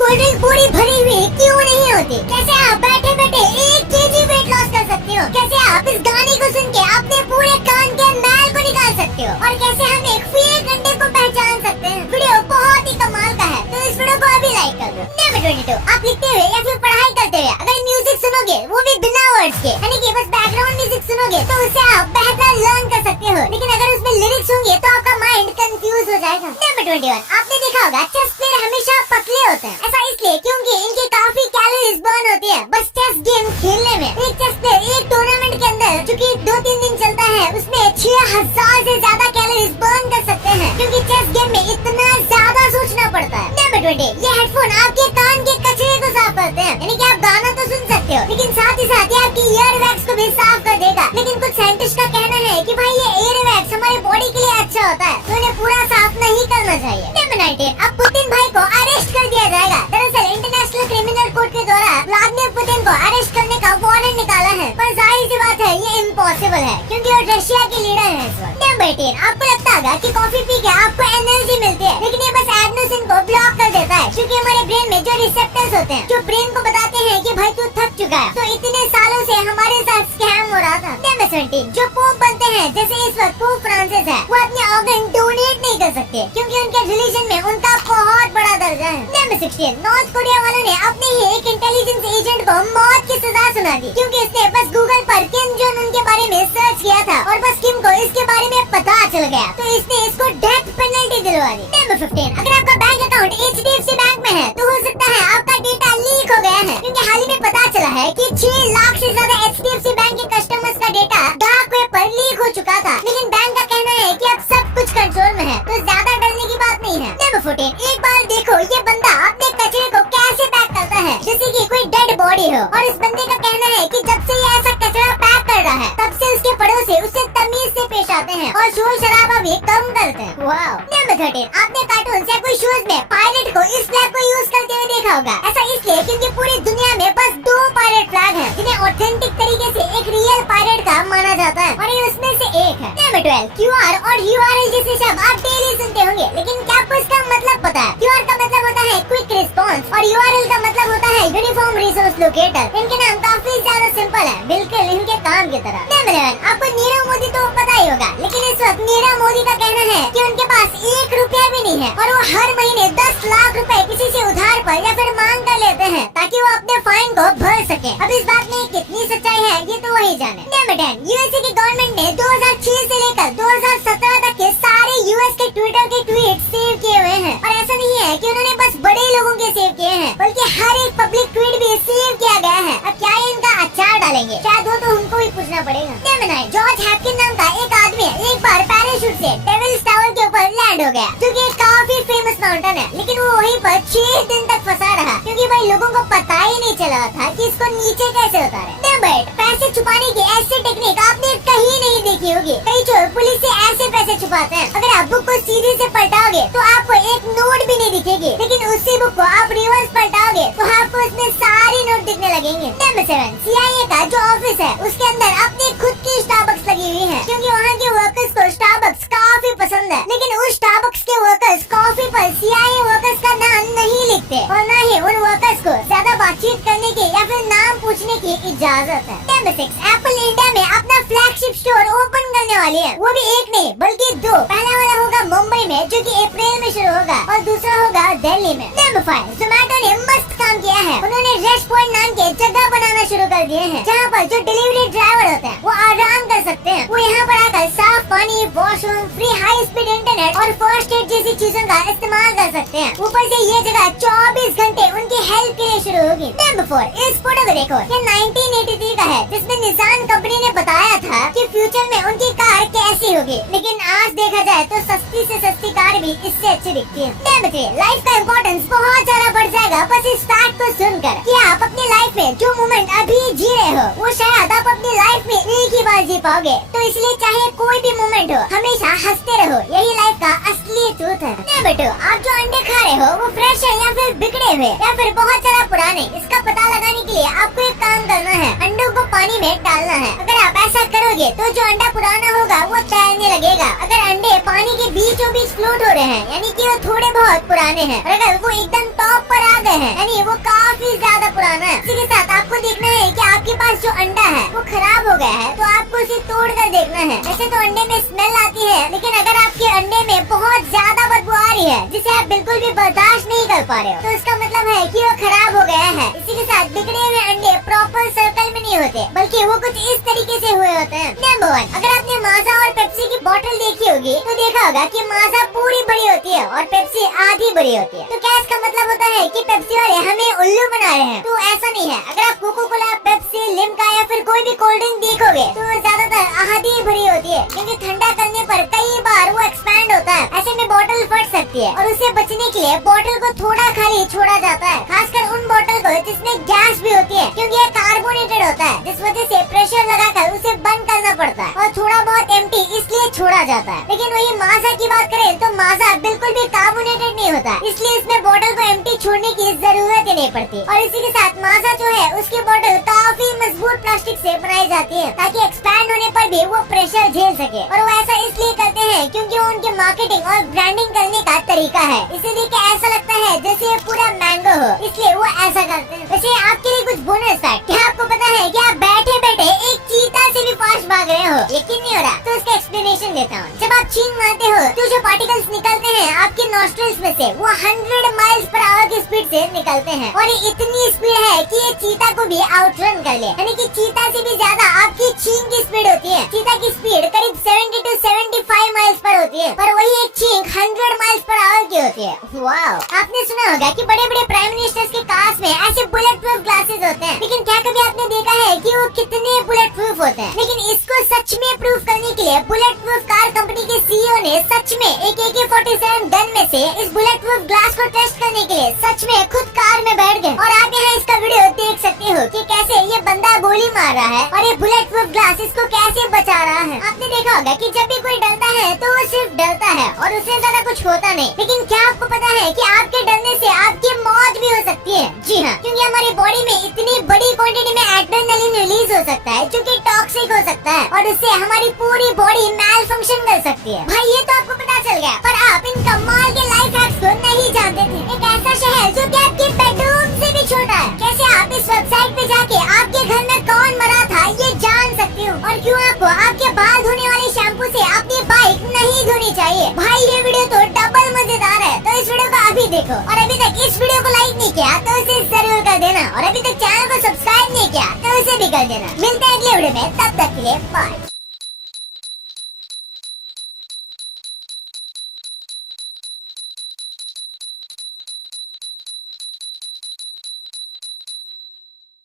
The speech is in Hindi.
कोल्ड ड्रिंक पूरी भरी हुई क्यों नहीं होती? कैसे आप बैठे बैठे 1 केजी वेट लॉस कर सकते हो? कैसे आप इस गाने को सुन के अपने पूरे कान के मैल को निकाल सकते हो? और कैसे हम एक फेक अंडे को पहचान सकते हैं? वीडियो बहुत ही कमाल का है, तो इस वीडियो को अभी लाइक कर दो। नंबर 22, आप लिखते हुए या फिर पढ़ाई करते हुए अगर म्यूजिक सुनोगे, वो भी बिना वर्ड्स के, यानी कि बस बैकग्राउंड म्यूजिक सुनोगे, तो उससे आप बेहतर लर्न कर सकते हो। लेकिन अगर उसमें लिरिक्स होंगे तो आपका माइंड कंफ्यूज हो जाएगा। नंबर 21, आपने देखा होगा चेस प्लेयर हमेशा पतले होते हैं। ऐसा इसलिए क्योंकि इनकी काफी कैलोरीज बर्न होती है बस चेस गेम खेलने में। एक चेस प्लेयर एक टूर्नामेंट के अंदर जो कि 2-3 दिन चलता है, उसमें 6000 से ज्यादा कैलोरीज बर्न कर सकते हैं, क्योंकि चेस गेम में इतना ज्यादा सोचना पड़ता है। नंबर 20, ये हेडफोन आपके कान के कचरे को साफ करते हैं, यानी कि आप गाना तो सुन सकते हो, लेकिन साथ ही साथ ये आपकी ईयर वैक्स को भी साफ कर देगा। लेकिन कुछ साइंटिस्ट का कहना है कि भाई ये ईयर वैक्स हमारे बॉडी के लिए अच्छा होता है, तो इन्हें पूरा साफ नहीं करना चाहिए। नंबर 19, अब पुतिन भाई को अरेस्ट कर दिया जाएगा। दरअसल इंटरनेशनल क्रिमिनल कोर्ट के द्वारा व्लादिमीर पुतिन को अरेस्ट करने का वारंट निकाला है, पर जाहिर सी बात है ये इम्पॉसिबल है, क्योंकि वो रशिया के लीडर है इस वक्त। नंबर 18, आपको लगता होगा कि कॉफी पी के आपको एनर्जी मिलती है, लेकिन ये बस एडेनोसिन को ब्लॉक कर देता है, क्योंकि हमारे ब्रेन में जो रिसेप्टर्स होते हैं जो ब्रेन को बताते हैं कि भाई तू थक चुका है। तो इतने सालों से हमारे साथ स्कैम हो रहा था। नंबर 17, जो पोप बनते हैं, जैसे इस वक्त पोप फ्रांसिस है, वो अपने ऑर्गन डोनेट नहीं कर सकते, क्योंकि उनके रिलीजन में उनका बहुत बड़ा दर्जा है। नंबर 16, नॉर्थ कोरिया वालों ने अपने ही एक इंटेलिजेंस एजेंट को मौत की सजा सुना दी, क्योंकि उसने बस गूगल पर किम जोंग उन के बारे में सर्च किया था और बस किम को इसके बारे में पता चल गया, तो इसने इसको डेथ पेनल्टी दिलवा दी। नंबर 15, अगर आपका बैंक अकाउंट HDFC बैंक में है, तो हो सकता है आपका डेटा लीक हो गया है, क्योंकि हाल ही में पता चला है कि 6 लाख से ज्यादा HDFC बैंक के कस्टमर्स का डेटा डार्क वेब पर लीक हो चुका था। लेकिन बैंक का कहना है कि अब सब कुछ कंट्रोल में है, तो ज्यादा डरने की बात नहीं है। नंबर 14, एक बार देखो ये बंदा अपने कचरे को कैसे पैक करता है, जैसे कि कोई डेड बॉडी हो। और इस बंदे का कहना है कि जब से ये ऐसा कचरा पैक कर रहा है, तब से उसके पड़ोसी उससे तमीज से पेश आते हैं और शोर शराबा भी कम करते हैं। वाओ। नंबर 13, आपने कार्टून या कोई शोज में पायलट को इस फ्लैग को यूज करते हुए देखा होगा। ऐसा इसलिए क्योंकि पूरी दुनिया में बस 2 पायलट फ्लैग हैं, जिन्हें ऑथेंटिक तरीके से एक रियल पायलट का माना जाता है, और ये उसमें से एक है। नंबर 12, QR और URL जैसे शब्द आप डेली सुनते होंगे, लेकिन क्या आपको इसका मतलब पता है? QR का मतलब होता है क्विक रिस्पॉन्स और URL का मतलब होता है यूनिफॉर्म रिसोर्स लोकेटर। इनके नाम काफी ज्यादा सिंपल है, बिल्कुल इनके काम की तरह। नंबर 11, आपको नीरव मोदी तो पता ही होगा, लेकिन इस वक्त नीरव मोदी का कहना है कि उनके पास 1 रुपया भी नहीं है, और वो हर महीने 10 लाख रुपए किसी से उधार पर या फिर मांग कर लेते हैं, ताकि वो अपने फाइन को भर सके। अब इस बात में कितनी सच्चाई है ये तो वही जाने। नंबर 10, यूएसए की गवर्नमेंट ने 2006 से लेकर 2017 तक के सारे यूएस के ट्विटर के ट्वीट सेव किए हुए हैं, और ऐसा नहीं है कि उन्होंने बस बड़े लोगों के सेव किए हैं, बल्कि हर एक पब्लिक ट्वीट भी सेव किया गया है। अब क्या ये इनका अचार डालेंगे? शायद वो तो उनको भी पूछना पड़ेगा। नंबर 9, जॉर्ज हैपकिन नाम का एक आदमी एक बार पैराशूट से डेविल्स टावर के ऊपर लैंड हो गया, जो कि काफी फेमस माउंटेन है, लेकिन वो वहीं पर 6 दिन तक फंसा रहा, क्योंकि भाई लोगों को पता ही नहीं चला था कि इसको नीचे कैसे उतारे। नंबर 8, पैसे छुपाने की ऐसी टेक्निक आपने कहीं नहीं देखी होगी। कई चोर पुलिस से ऐसे पैसे छुपाते हैं, अगर आप बुक को सीधे से पलटाओगे तो आपको एक नोट भी नहीं दिखेगी, लेकिन उसी बुक को आप रिवर्स पलटाओगे तो आपको उसमें सारी नोट दिखने लगेंगे। नंबर 7, CIA का जो ऑफिस है, उसके अंदर अपनी खुद की स्टारबक्स लगी हुई है, क्योंकि वहाँ के वर्कर्स को स्टारबक्स काफी पसंद है, लेकिन उस स्टारबक्स के वर्कर्स कॉफी पर CIA वर्कर्स का नाम नहीं लिखते, और न ही उन वर्कर्स को ज्यादा बातचीत करने की या फिर नाम पूछने की इजाजत है। नंबर 6, एप्पल इंडिया में अपना फ्लैगशिप स्टोर ओपन करने वाली है, वो भी एक नहीं बल्कि 2। पहला वाला होगा मुंबई में, जो कि अप्रैल में शुरू होगा, और दूसरा होगा दिल्ली में। नंबर 5, जोमेटो ने मस्त काम किया है। उन्होंने रेस्ट पॉइंट नाम के जगह बनाना शुरू कर दिए हैं, जहाँ पर जो डिलीवरी ड्राइवर होते हैं वो आराम कर सकते हैं। वो यहाँ पर आकर साफ पानी, washroom, free high speed internet और फर्स्ट एड जैसी चीजों का इस्तेमाल कर सकते हैं। ऊपर से ये जगह 24 घंटे उनकी हेल्प के लिए शुरू होगी। नंबर 4, इस फोटो को देखो, ये 1983 का है, जिसमें निसान कंपनी ने बताया था कि फ्यूचर में उनकी कार कैसी होगी, लेकिन आज देखा जाए तो सस्ती से सस्ती कार भी इससे अच्छी दिखती है। नंबर 3, लाइफ का इम्पोर्टेंस बहुत ज्यादा बढ़ जाएगा बस इस फैक्ट को सुनकर कि आप अपनी लाइफ में जो मोमेंट अभी जी रहे हो, वो शायद आप अपनी लाइफ में एक ही बार जी पाओगे। तो इसलिए चाहे कोई भी मोमेंट हो, हमेशा हंसते रहो, यही लाइफ का असली ट्रूथ है। नंबर 2, आप जो अंडे खा रहे हो वो फ्रेश है या फिर बिगड़े हुए या फिर बहुत सारा पुराने, इसका पता लगाने के लिए आपको एक काम करना है, अंडों को पानी में डालना है। अगर आप ऐसा करोगे तो जो अंडा पुराना होगा वो तैरने लगेगा। अगर अंडे पानी के बीचों बीच फ्लोट हो रहे हैं यानी कि वो थोड़े बहुत पुराने हैं, और अगर वो एकदम टॉप पर आ गए हैं यानी वो काफी ज्यादा पुराना है। इसी के साथ आपको देखना है कि आपके पास जो अंडा है वो खराब हो गया है, तो आपको उसे तोड़ कर देखना है। वैसे तो अंडे में स्मेल आती है, लेकिन अगर आपके अंडे में बहुत ज्यादा बदबू आ रही है जिसे आप बिल्कुल भी बर्दाश्त नहीं कर पा रहे हो, तो इसका मतलब है कि वो खराब हो गया है। इसी के साथ बिगड़े हुए अंडे प्रॉपर सर्कल में नहीं होते, बल्कि वो कुछ इस तरीके से हुए होते हैं। नंबर 1, अगर आपने माजा और पेप्सी की बोतल देखी होगी तो देखा होगा कि माजा पूरी बड़ी होती है और पेप्सी आधी बड़ी होती है। तो क्या इसका मतलब होता है कि पेप्सी वाले हमें उल्लू बना रहे हैं? तो ऐसा नहीं है। अगर आप कोको कोला, पेप्सी, लिम्का या फिर कोई भी कोल्ड ड्रिंक देखोगे तो ज्यादातर आधी भरी होती है, क्योंकि ठंडा करने पर कई बार वो एक्सपैंड होता है। ऐसे में बोतल फट सकती है और उससे बचने के लिए बोतल को थोड़ा खाली छोड़ा जाता है, खासकर उन बोतल को जिसमें गैस भी होती है, क्योंकि ये कार्बोनेटेड होता है, जिस वजह से प्रेशर लगाकर उसे बंद करना पड़ता है और थोड़ा बहुत एम्प्टी इसलिए छोड़ा जाता है। लेकिन वही माजा की बात करें तो माजा बिल्कुल भी कार्बोनेटेड नहीं होता, इसलिए इसमें बोतल को एम्प्टी छोड़ने की जरूरत ही नहीं पड़ती। और इसी के साथ माजा जो है उसकी बोतल काफी मजबूत प्लास्टिक से बनाई जाती है, ताकि एक्सपैंड होने पर भी वो प्रेशर झेल सके। और वो ऐसा इसलिए करते हैं क्योंकि वो उनके मार्केटिंग और ब्रांडिंग करने का तरीका है। इसे देख के ऐसा लगता है जैसे ये पूरा मैंगो हो, इसलिए वो ऐसा करते हैं। वैसे आपके लिए कुछ बोनस फैक्ट, क्या आपको पता है कि आप बैठे बैठे एक चीता से भी फास्ट भाग रहे हो? यकीन नहीं हो रहा तो इसका एक्सप्लेनेशन देता हूँ। जब आप छींक मारते हो तो जो पार्टिकल्स निकलते हैं आपके नॉस्ट्रिल्स में से, वो 100 माइल्स पर आवर की स्पीड से निकलते हैं, और ये इतनी स्पीड है कि ये चीता को भी आउटरन कर ले। यानी कि चीता से भी ज्यादा आपकी छींक की स्पीड होती है। चीता की स्पीड करीब 70 to 75 माइल्स पर होती है, पर वही एक छींक 100 माइल्स पर आवर की होती है। वाह! आपने सुना होगा कि बड़े बड़े प्राइम मिनिस्टर्स के कार्स में ऐसे बुलेट प्रूफ ग्लासेस होते हैं, लेकिन क्या कभी आपने देखा है कि वो कितने बुलेट प्रूफ होते हैं? लेकिन इसको सच में प्रूफ करने के लिए बुलेट प्रूफ कार कंपनी के सीईओ ने सच में एक AK-47 गन में से इस बुलेट प्रूफ ग्लास को टेस्ट करने के लिए सच में खुद कार में बैठ गए। और आप यहाँ इसका वीडियो देख सकते हो कि कैसे ये बंदा गोली मार रहा है और ये बुलेट प्रूफ ग्लास इसको कैसे बचा रहा है। आपने देखा होगा कि जब भी कोई डरता है तो वो सिर्फ डरता है और उससे ज्यादा कुछ होता नहीं। लेकिन क्या आपको पता है कि आपके डरने से आपकी मौत भी हो सकती है? जी हाँ, क्योंकि हमारी बॉडी में इतनी बड़ी क्वांटिटी में एड्रेनलिन रिलीज हो सकता है जो कि टॉक्सिक हो सकता है, और उससे हमारी पूरी बॉडी मैल फंक्शन कर सकती है। भाई ये तो आपको पता चल गया, पर आप इन कमाल के लाइफ हैक्स को नहीं जानते थे। एक ऐसा शहर जो कि आपके बेडरूम से भी छोटा है, कैसे आप इस वेबसाइट पे जाके आपके घर में कौन मरा था ये जान सकते हो, और क्यों आपको आपके बाल धोने वाले शैम्पू से अपनी बाइक नहीं धोनी चाहिए। भाई ये वीडियो तो डबल मजेदार है, तो इस वीडियो को अभी देखो, और अभी तक इस वीडियो को लाइक नहीं किया तो इसे जरूर कर देना, और अभी तक चैनल को सब्सक्राइब नहीं किया तो इसे भी कर देना। मिलते हैं अगले वीडियो में, तब तक के लिए बाय।